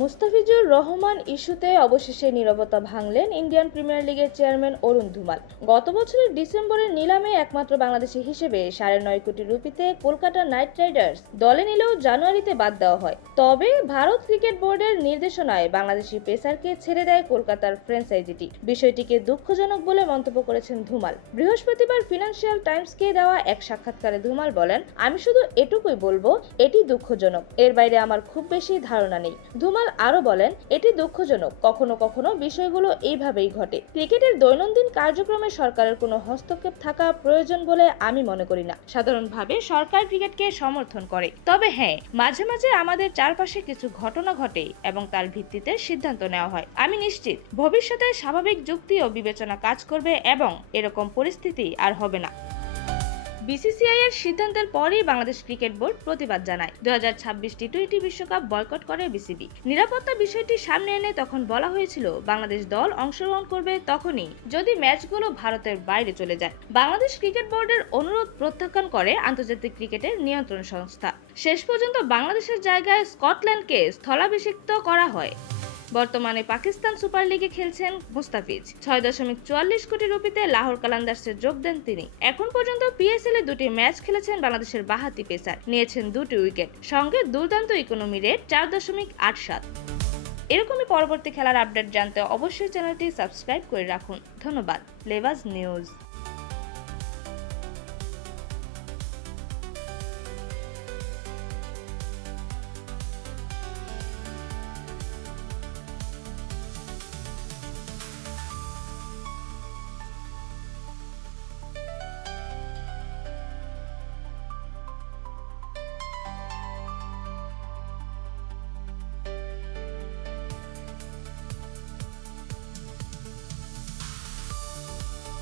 মুস্তাফিজুর রহমান ইস্যুতে অবশেষে নীরবতা ভাঙলেন ইন্ডিয়ান প্রিমিয়ার লিগের চেয়ারম্যান অরুণ ধুমাল। গত বছরের ডিসেম্বরের নিলামে একমাত্র বাংলাদেশি হিসেবে 9.5 কোটি রুপিতে কলকাতা নাইট রাইডার্স দলে নিলেও জানুয়ারিতে বাদ দেওয়া হয়। তবে ভারত ক্রিকেট বোর্ডের নির্দেশনায় বাংলাদেশি পেসারকে ছেড়ে দেয় কলকাতার ফ্র্যাঞ্চাইজিটি। বিষয়টিকে দুঃখজনক বলে মন্তব্য করেছেন ধুমাল। বৃহস্পতিবার ফিনান্সিয়াল টাইমসকে দেওয়া এক সাক্ষাৎকারে ধুমাল বলেন, আমি শুধু এটুকুই বলবো, এটি দুঃখজনক, এর বাইরে আমার খুব বেশি ধারণা নেই। ধুমাল আরো বলেন, এটি দুঃখজনক, কখনো কখনো বিষয়গুলো এইভাবেই ঘটে। ক্রিকেটের দৈনন্দিন কার্যক্রমে সরকারের কোনো হস্তক্ষেপ থাকা প্রয়োজন বলে আমি মনে করি না। সাধারণভাবে সরকার ক্রিকেটকে সমর্থন করে, তবে হ্যাঁ, মাঝে মাঝে আমাদের চারপাশে কিছু ঘটনা ঘটে এবং তার ভিত্তিতে সিদ্ধান্ত নেওয়া হয়। আমি নিশ্চিত ভবিষ্যতে স্বাভাবিক যুক্তি ও বিবেচনা কাজ করবে এবং এরকম পরিস্থিতি আর হবে না। বিসিসিআই এর সিদ্ধান্তের পরই বাংলাদেশ ক্রিকেট বোর্ড প্রতিবাদ জানায়। 2026 টি-20 বিশ্বকাপ বয়কট করে বিসিবি। নিরাপত্তা বিষয়টি সামনে এনে তখন বলা হয়েছিল বাংলাদেশ দল অংশগ্রহণ করবে তখনই যদি ম্যাচগুলো ভারতের বাইরে চলে যায়। বাংলাদেশ ক্রিকেট বোর্ডের অনুরোধ প্রত্যাখ্যান করে আন্তর্জাতিক ক্রিকেটের নিয়ন্ত্রণ সংস্থা। শেষ পর্যন্ত বাংলাদেশের জায়গায় স্কটল্যান্ডকে স্থলাভিষিক্ত করা হয়। বর্তমানে পাকিস্তান সুপার লিগে খেলছেন মুস্তাফিজ। 6.44 কোটি রুপিতে লাহোর কালান্দার্সে যোগ দেন তিনি। এখন পর্যন্ত পিএসএল এ 2টি ম্যাচ খেলেছেন বাংলাদেশের বাঁহাতি পেসার, নিয়েছেন 2টি উইকেট, সঙ্গে দুর্দান্ত ইকোনমি রেট 4.87। এরকমই পরবর্তী খেলার আপডেট জানতে অবশ্যই চ্যানেলটি সাবস্ক্রাইব করে রাখুন। ধন্যবাদ। লেভাজ নিউজ।